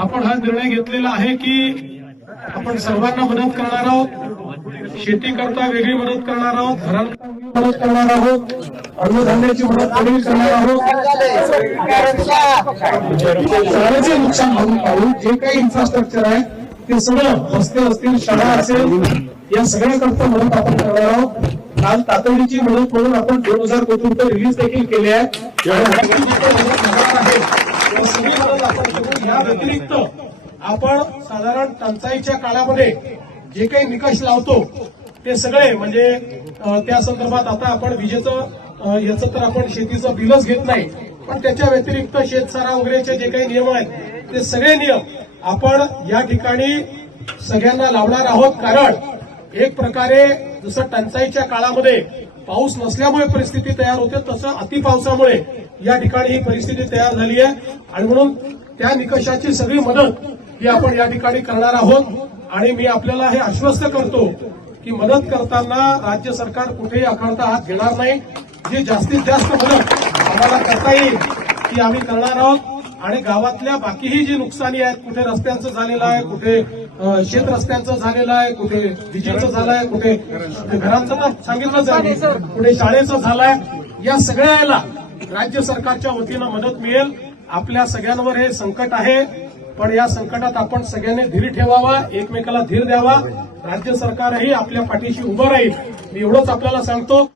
आपण हा निर्णय घेतलेला आहे की आपण सर्वांना मदत करणार आहोत शेती करता वेगळी मदत करणार आहोत घरांकरता मदत करणार आहोत अन्नधान्याची मदत वेगळी करणार आहोत. शाळेचे नुकसान भरून पाहून जे काही इन्फ्रास्ट्रक्चर आहे ते सगळं रस्ते असतील शाळा असेल या सगळ्याकरता मदत आपण करणार आहोत. काल तातडीची मदत म्हणून आपण दोन हजार कोटी रुपये रिलीज देखील केले आहे आणि आणखी जी काही मदत होणार आहे, त्या सगळी मदत आपण करू. या व्यतिरिक्त आपण साधारण टंचाईच्या काळामध्ये जे काही निकष लावतो ते सगळे म्हणजे त्या संदर्भात आता आपण विजेचं याचं तर आपण शेतीचं बिलच घेत नाही पण त्याच्या व्यतिरिक्त शेतसारा वगैरेचे जे काही नियम आहेत ते सगळे नियम आपण या ठिकाणी सगळ्यांना लावणार आहोत. कारण एक प्रकारे जसं टंचाईच्या काळामध्ये पाऊस नसल्यामुळे परिस्थिती तयार होते तसं अतिपावसामुळे या ठिकाणी ही परिस्थिती तयार झाली आहे. आणि म्हणून त्या निकषाची सगळी मदत ही आपण या ठिकाणी करणार आहोत. आणि मी आपल्याला हे आश्वस्त करतो की मदत करताना राज्य सरकार कुठेही अखंड हात घेणार नाही. जी जास्तीत जास्त मदत आम्हाला करता येईल ती आम्ही करणार आहोत. आणि गावातल्या बाकीही जी नुकसानी आहेत कुठे रस्त्यांचं झालेलं आहे कुठे शेत रस्त्यांचं झालेलं आहे कुठे विजेचं झालं आहे कुठे घरांचं तर सांगितलंच आहे. कुठे शाळेचं झालंय या सगळ्याला राज्य सरकारच्या वतीनं मदत मिळेल. आपल्या सगळ्यांवर हे संकट आहे पण या संकटात आपण सगळ्यांनी धीर ठेवावा एकमेकाला धीर द्यावा. राज्य सरकारही आपल्या पाठीशी उभं राहील. मी एवढंच आपल्याला सांगतो.